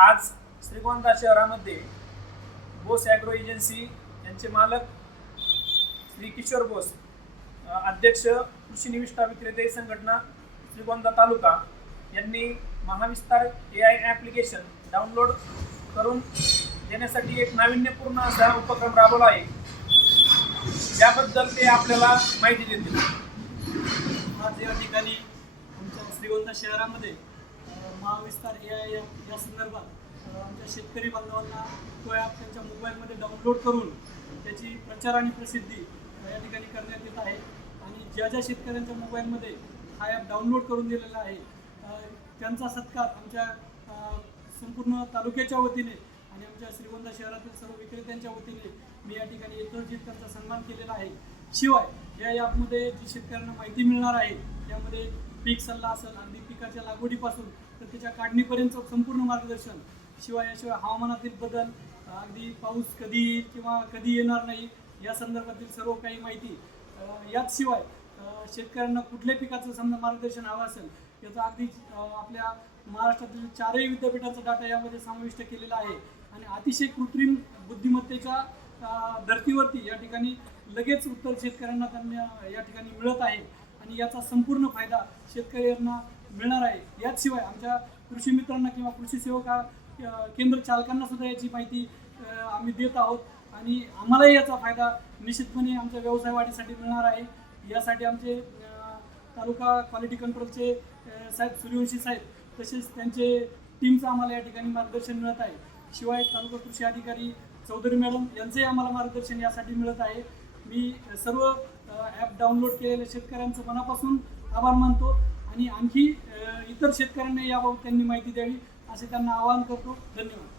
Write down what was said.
आज श्रीगोंदा शहरामध्ये Bose agro agency यांचे मालक श्री किशोर बोस, अध्यक्ष कृषी निविष्ठा विक्रेते संघटना श्रीगोंदा तालुका यांनी महाविस्तार AI ॲप्लिकेशन डाउनलोड करून देण्यासाठी एक नाविन्यपूर्ण असा उपक्रम राबवला आहे। त्याबद्दल ते आपल्याला माहिती देतील। आज या ठिकाणी आमच्या श्रीगोंदा शहरामध्ये महाविस्तार AI या संदर्भात आमच्या शेतकरी बांधवांना तो ॲप त्यांच्या मोबाईलमध्ये डाउनलोड करून त्याची प्रचार आणि प्रसिद्धी या ठिकाणी करण्यात येत आहे। आणि ज्या ज्या शेतकऱ्यांच्या मोबाईलमध्ये हा ॲप डाउनलोड करून दिलेला आहे त्यांचा सत्कार आमच्या संपूर्ण तालुक्याच्या वतीने आणि आमच्या श्रीगोंदा शहरातील सर्व विक्रेत्यांच्या वतीने मी या ठिकाणी यथोचित त्यांचा सन्मान केलेला आहे। शिवाय या ॲपमध्ये जी शेतकऱ्यांना माहिती मिळणार आहे त्यामध्ये पीक सल्ला असेल, अगदी पिकाच्या लागवडीपासून तर त्याच्या काढणीपर्यंत संपूर्ण मार्गदर्शन, याशिवाय हवामानातील बदल, अगदी पाऊस कधी येईल किंवा कधी येणार नाही या संदर्भातील सर्व काही माहिती, याच शिवाय शेतकऱ्यांना कुठल्या पिकाचं समजा मार्गदर्शन हवं असेल याचा अगदी आपल्या महाराष्ट्रातील 4ही विद्यापीठाचा डाटा यामध्ये समाविष्ट केलेला आहे। आणि अतिशय कृत्रिम बुद्धिमत्तेच्या धर्तीवरती या ठिकाणी लगेच उत्तर शेतकऱ्यांना त्यांना या ठिकाणी मिळत आहे आणि याचा संपूर्ण फायदा शेतकऱ्यांना मिळणार आहे। याचशिवाय आमच्या कृषी मित्रांना किंवा कृषी सेवका केंद्र चालकांना सुद्धा याची माहिती आम्ही देत आहोत आणि आम्हालाही याचा फायदा निश्चितपणे आमच्या व्यवसाय वाढीसाठी मिळणार आहे। यासाठी आमचे तालुका क्वालिटी कंट्रोलचे साहेब सूर्यवंशी साहेब तसेच त्यांचे टीमचं आम्हाला या ठिकाणी मार्गदर्शन मिळत आहे। शिवाय तालुका कृषी अधिकारी चौधरी मॅडम यांचंही आम्हाला मार्गदर्शन यासाठी मिळत आहे। मी सर्व ॲप डाउनलोड केलेल्या शेतकऱ्यांचं मनापासून आभार मानतो आणि आणखी इतर शेतकऱ्यांना याबाबत त्यांनी माहिती द्यावी असे त्यांना आवाहन करतो। धन्यवाद।